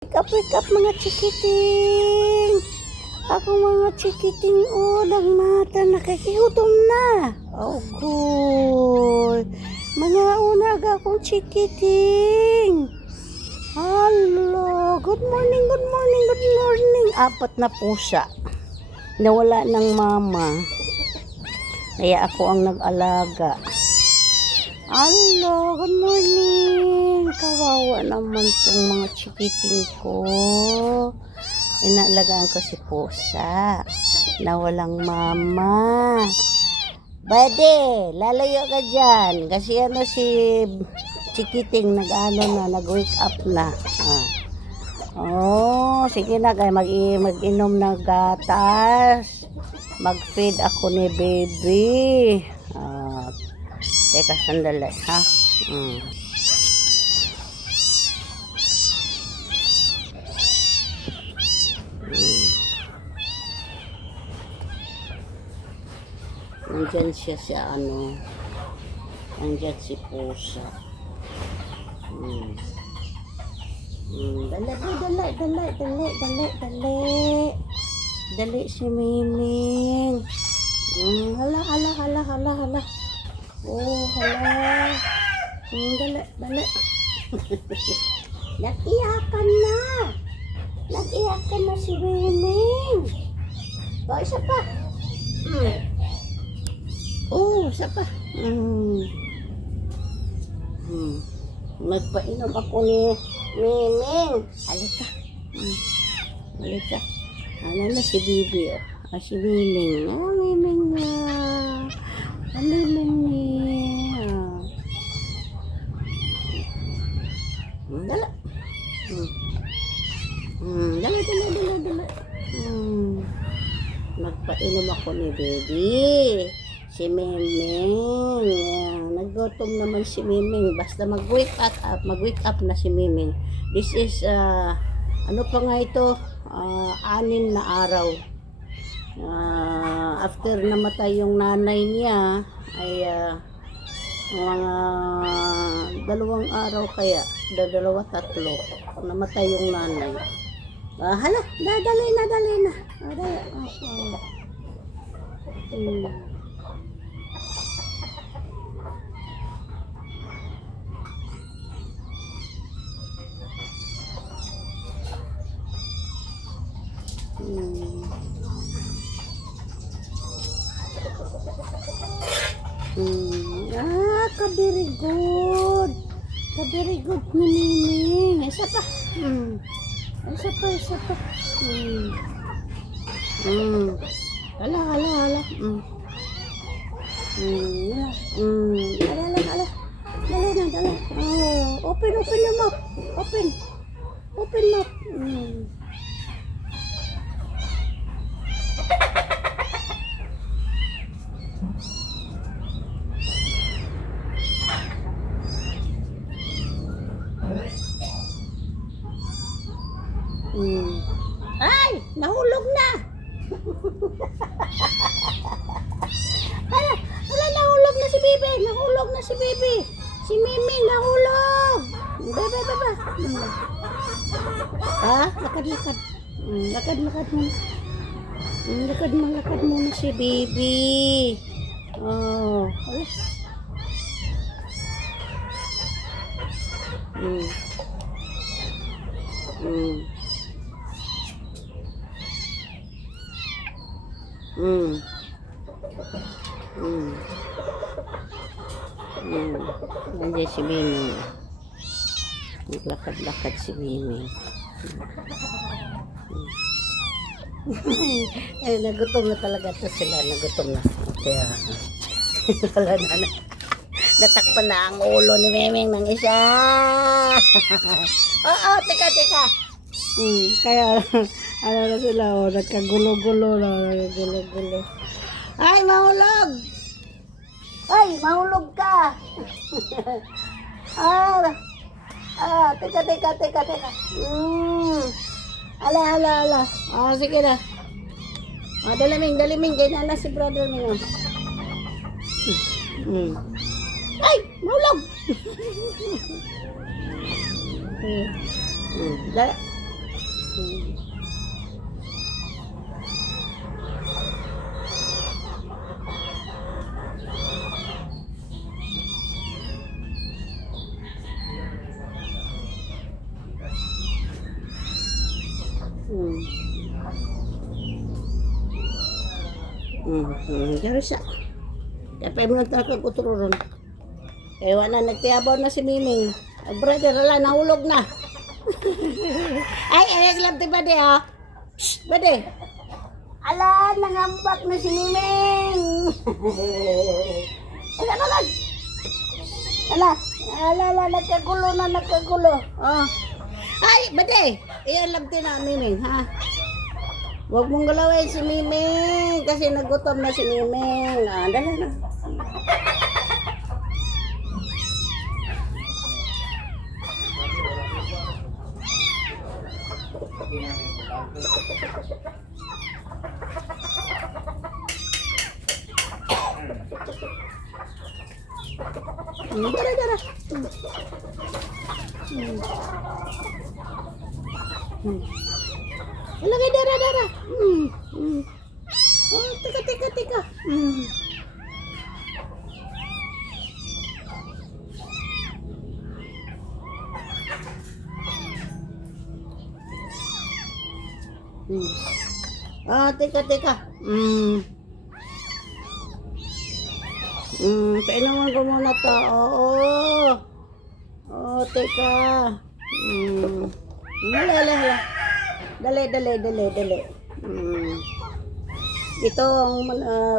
Wake up mga chikiting. Ako mga chikiting ulang mata nakikigutom na. Oh good. Mga unag akong chikiting. Hello. Good morning, good morning, good morning. Apat na pusa. Nawala ng mama. Kaya ako ang nag-alaga. Hello, good morning. Kawawa naman tong mga chikiting ko. Inaalagaan ko si pusa na walang mama. Bade, lalayo ka dyan. Kasi ano si chikiting nag-wake up na. Oh, sige na kaya mag-inom ng gatas. Mag-feed ako ni baby. Teka, sandali, ha? Nandyan siya sa ano. Nandyan si pusa. Dali si Miming. Hala. Oh, hala. Dali. Nag-iyakan na si Miming. Oh, isa pa. Oh, isa pa. Nagpainom ako ni Miming. Halika. Ano na si Bibi, oh. Si Miming. Miming na. Miming niya. Dala. Dala. Nagpainom ako ni Baby. Si Miming. Nagutom naman si Miming. Basta mag-wake up na si Miming. This is, ano pa nga ito? 6 na araw. After namatay yung nanay niya, ay mga 2 araw kaya, 2-3, namatay yung nanay. Hala, dali na. Very good. Very good ni Miming. Isa pa. Hala. Hala. Dali. Open your mouth. Open mouth. Ay, nahulog na. Hala, nahulog na si Bibi. Si Miming nahulog. Baba. Lakad. Lakad muna si Bibi. Oh, hala. Nandiyan si Miming. Naglakad si Miming. Ay, nagutom na talaga to sila. Kaya, wala na. Natakpan na ang ulo ni Miming ng isa. Oo, teka. Kaya, ano na sila, nagkagulo-gulo. Ay, mahulog! Mahulog ka! Teka. Ala. Sige na. Daliming. Ganyan na si brother mo. Ay, mahulog! Hmm. Hmm. Pero siya. Kaya mo lang talaga kuturo ron. Kaya wala nagtiyabaw na si Miming. Ay, brother, wala, nahulog na. Ay, lang ti Bade, ha? Shh, Bade. Ala, nangambak na si Miming. Ala, naman. Ala, nagkagulo. Oh. Ay, Bade. Iyan lang ti na, Miming, ha? Huwag mong galawin si Miming kasi nagutom na si Miming. Ah, dala na. Dara. Ilagay dara. Oh, tika. Ah, tika. Painuman ko muna to. Oo. Oh, teka. Hala. Dali. Ito ang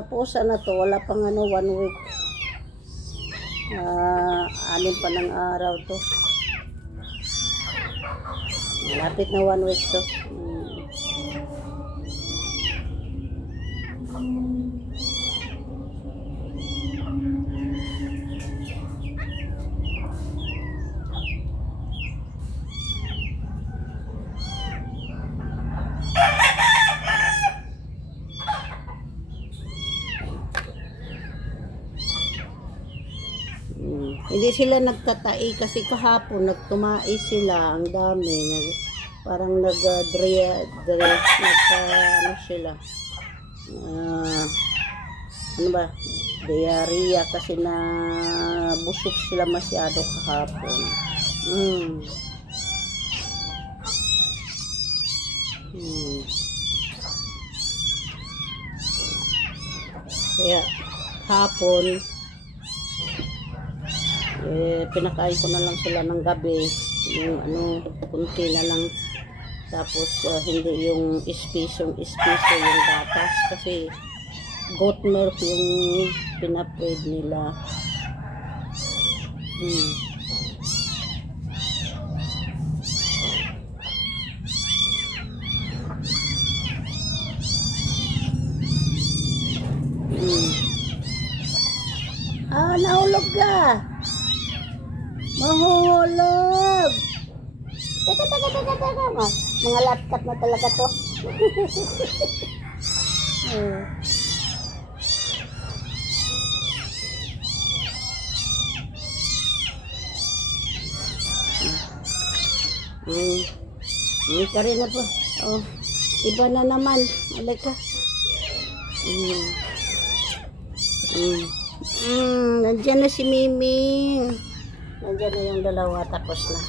pusa na to, wala pang 1 week. Alin pa ng araw to. Malapit na 1 week to. Hindi sila nagtatai kasi kahapon nagtumai sila, ang dami. Parang ano sila. Ano ba? Diarrhea kasi na busog sila masyado kahapon. Kaya hapon pinakain ko na lang sila ng gabi, yung kunti na lang, tapos hindi yung espisong yung gatas kasi goat milk yung pinapred nila. Nahulog ka. Mahuhulog. Teka. Mga laptop na talaga to. Ka rin na po. Oh, iba na naman. Alika. Nandiyan na si Miming. Nandiyan na yung dalawa, tapos na.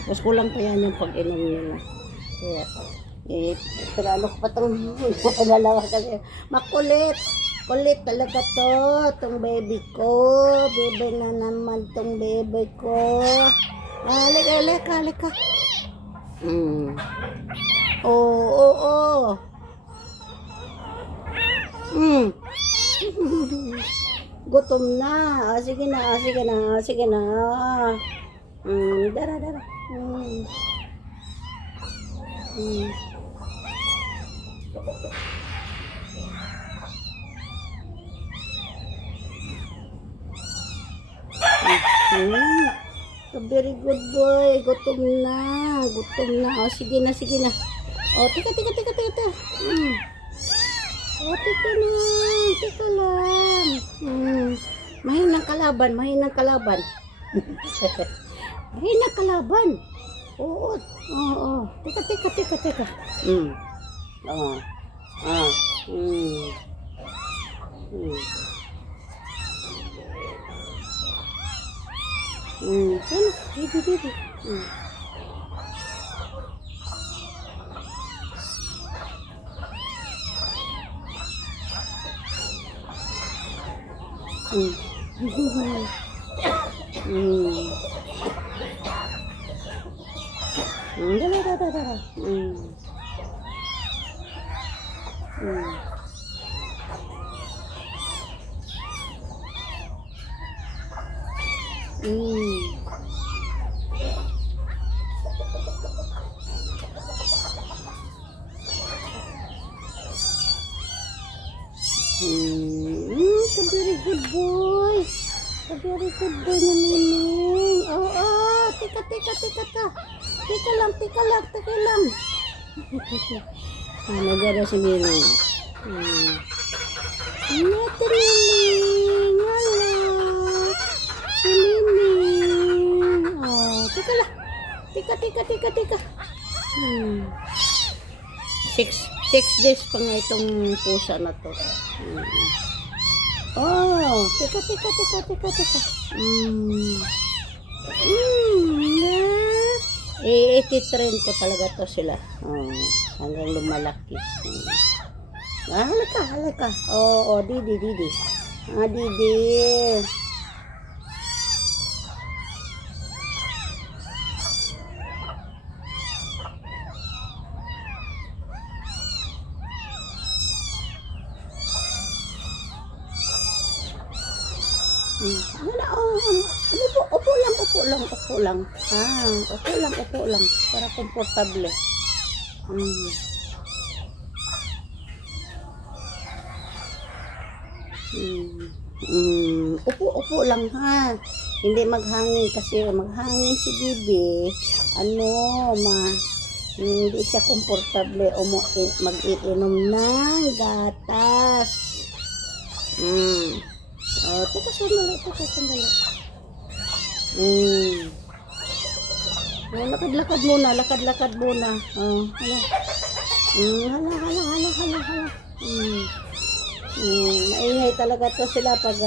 Tapos kulang pa yan yung pag-inom nila. Kaya, pinalo ko pa itong dalawa kasi makulit. Kulit talaga to, itong baby ko. Baby na naman itong baby ko. Halika. Oo. Gutom na. Sige na. Dara. Very good boy. Gutom na. Sige na. Oh, teka. Oh, teka lang. Mahinang kalaban. Mahinang kalaban. Oo, Teka. Oo. Ah. Mm. Mm. Sana. Baby. Mm. Mm. Mm. Dala. Mm. Mm. Very good boy. Very good boy na Mining. Oo, teka. Teka lang. Nagyan na si Mining. Ito Mining. Hala. Si Mining. Oh, teka lang. Teka. Six days pa nga itong pusa na to. Oh, teka. Ititrain ko talaga to sila. Hanggang lumalaki. Halika. Oo, Didi. Didi. Wala, upo lang. Upo lang. Para komportable. Upo lang ha. Hindi maghangin kasi maghangin si Bibi. Hindi siya komportable mag-iinom ng gatas. Oh, teka sandali. Lakad muna. Oh, hala. Maingay talaga to sila pag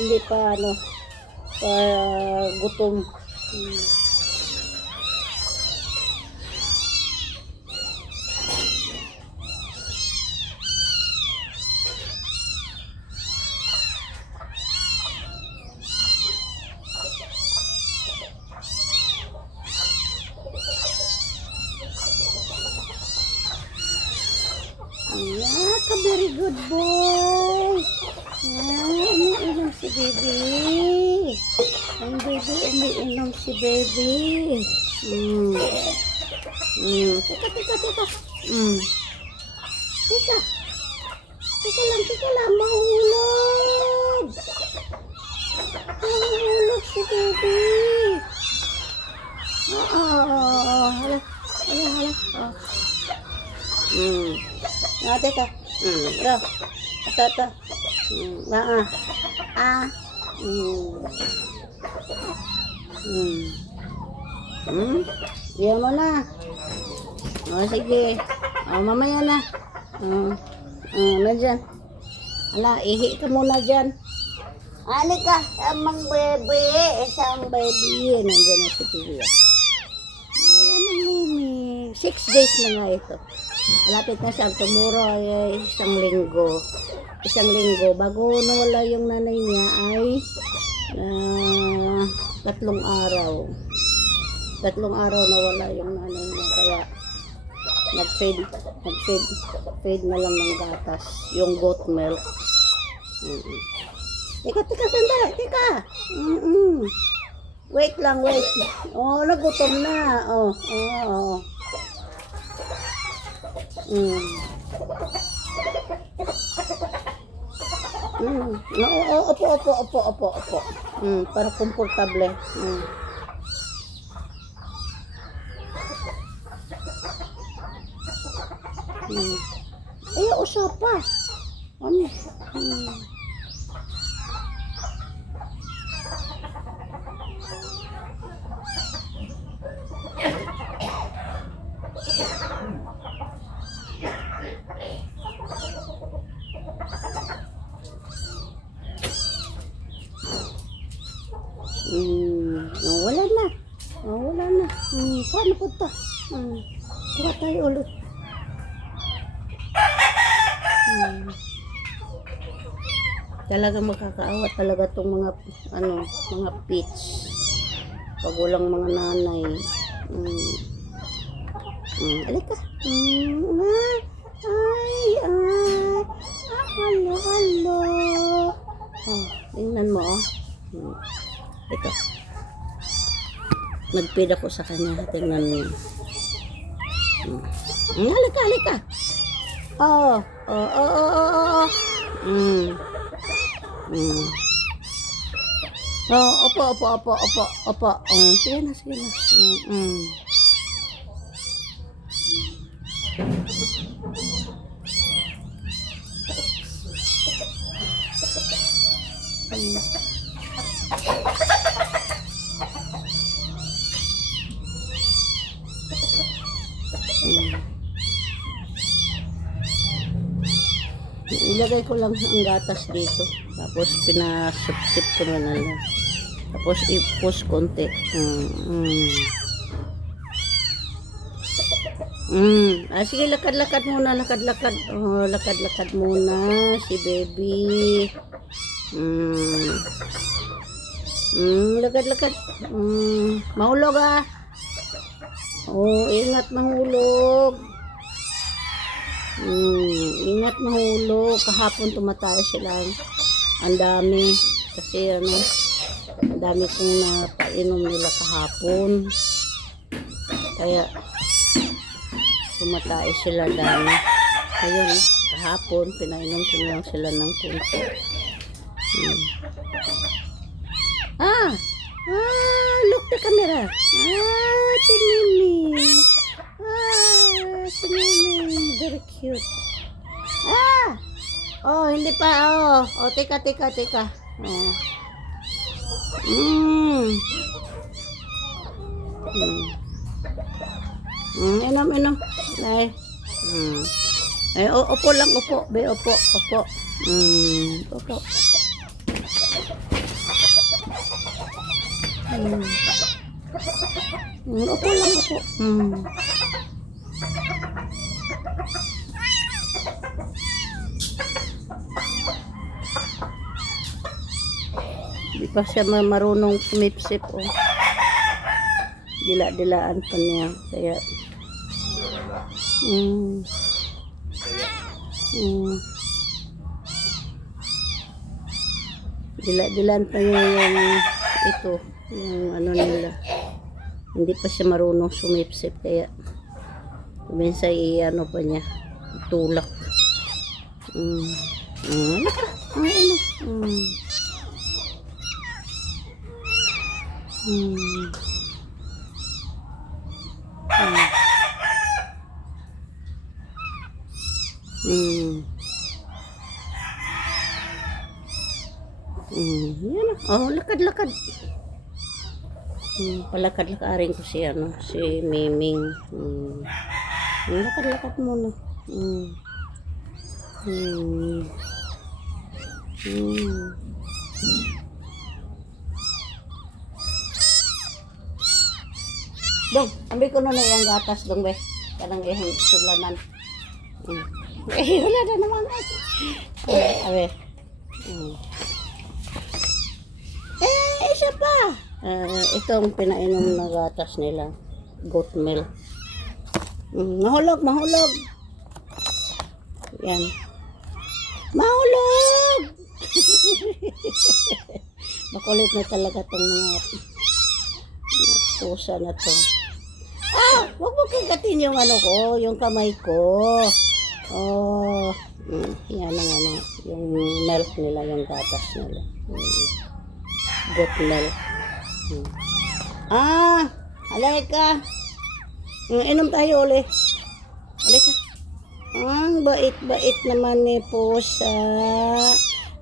hindi pa gutom. Very good boy. Umiinom si baby. Ang baby, umiinom si baby. Teka. Teka lang, mahulog si baby. Hala. Teka. Ito. Diyan mo na. Sige. Mamaya na. Nandyan. Ala, ihi ka muna dyan. Halika, amang bebe. Isang baby. Nandyan na si Pia. Ayan ang mimi. 6 days na nga ito. Malapit na siya. Tomorrow ay isang linggo. Bago nawala yung nanay niya ay 3 araw. 3 araw nawala yung nanay niya. Kaya nag-feed na lang ng gatas. Yung goat milk. Teka, sandali. Teka. Wait lang. Oh, nagutom na. Oh. Opo. Para komportable. Usapa. Ano? paano po ito? Kuha tayo ulit. Talaga makakaawa talaga tong mga mga pits pag walang mga nanay. Alika. Halo. Tingnan mo, ito. Nagpid ako sa kanya. Tingnan mo. Alika. Oh. Opo. Sige na. Ilagay ko lang ang gatas dito. Tapos pinasip ko na lang. Tapos i-push konti. Sige, lakad-lakad muna. Lakad-lakad muna si baby. Lakad-lakad. Mahulog ah. Ingat mahulog. Ingat mahulog. Kahapon tumatay sila. Ang dami. Kasi ang dami kong napainom nila kahapon. Kaya tumatay sila dami. Ngayon, kahapon pinainom ko lang sila ng kunti. Look the camera. Si Mimi. Si Mimi. Very cute. Hindi pa. Teka. Inom. Upo lang, upo. Be, upo. Upo. Upo lang, upo. Di pa siya marunong sumipsip, Dila-dilaan pa niya. Kaya dila-dilaan pa niya yung nila. Hindi pa siya marunong sumipsip. Kaya minsan pa niya, tulak. Lakad-lakad. Palakad-lakarin ko si Miming. Lakad-lakad muna. Dong, ambil ko na yung gatas dong be. Kanang ihang sulanan. Wala na naman. Abe. Isa pa. Itong pinainom na gatas nila. Goat milk. Mahulog. Yan. Mahulog! Makulit na talaga itong mga pusa na to. Wag mo kagatin yung yung kamay ko. Yan ang yung milk nila, yung gatas nila. Goat milk. Halika. Inom tayo ulit. Halika. Ang bait-bait naman ni pusa.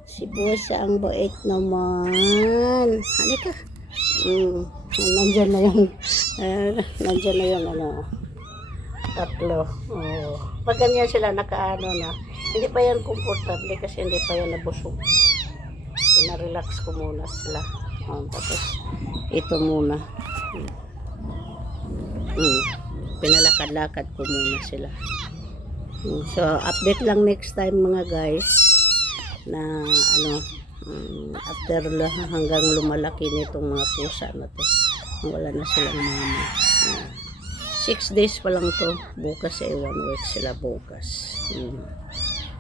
Si pusa ang bait naman. Halika. Nandyan na yung tatlo. Pag ganyan sila nakaano na, hindi pa yan komportable kasi hindi pa yan nabusog. Pinarelax ko muna sila. Tapos ito muna. pinalakad-lakad ko muna sila. So, update lang next time mga guys na after hanggang lumalaki nitong mga pusa na to. Wala na silang mama. 6 days pa lang to. Bukas 1 week sila bukas.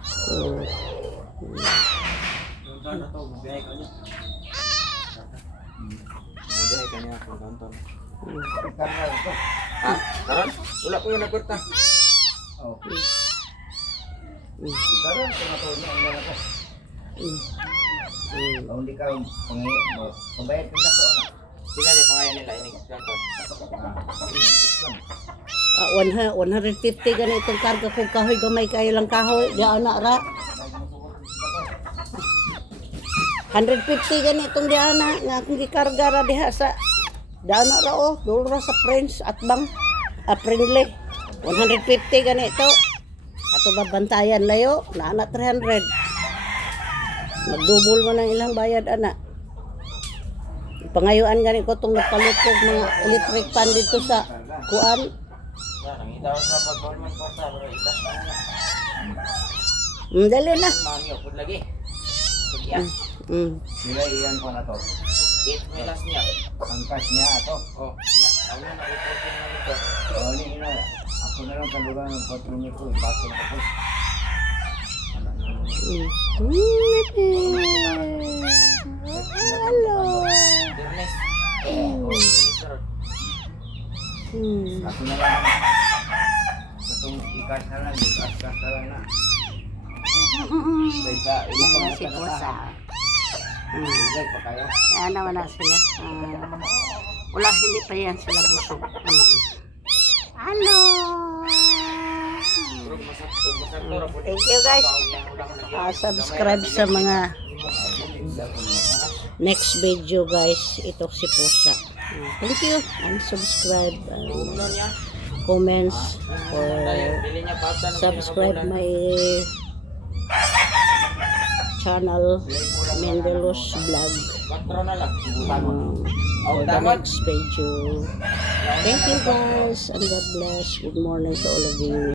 So, Karon, wala ko yung nagkurta. Karon, tumatawag na ang mga ko. Kung hindi ka pambayad ka na po, anak. Sila di pangayan nila ini. 150 gani itong karga kong kahoy. Gamay kayo lang kahoy. Diyan na ra. 150 gani itong diyan na. Nga akong gikarga ra diha sa diyan na ra o. Doon ra sa Prince at bang. Friendly. 150 gani ito. Ato babantayan layo. Na 300. Magdubol mo ng ilang bayad anak. Pangayuan gani ko itong napalit ko mga electric fan dito sa kuan. Nangitaw sa pag-government kwarta, pero itas na niya. Dali na. Mami, upod lagi. Kaya, sila iyan po na to. 8 melas niya. Ang cash niya ato. Oh, niya. Ano na report na nito. Oh, ni ina. Ako na lang kandugan ng patrumi ko, bato na ako. Hello. Dernes. Ako na lang. Itong i-cash na lang, i-cash na lang na. Kaysa, iba pa Si Kusa. Ilagay pa kayo. Kaya naman na sila. Wala, hindi pa yan sila busog. Hello. Thank you guys. Subscribe sa mga next video guys. Ito si Pusa. Thank you. And subscribe. Comments or subscribe my channel Mendelos Vlog for the next video. Thank you guys and God bless. Good morning to all of you.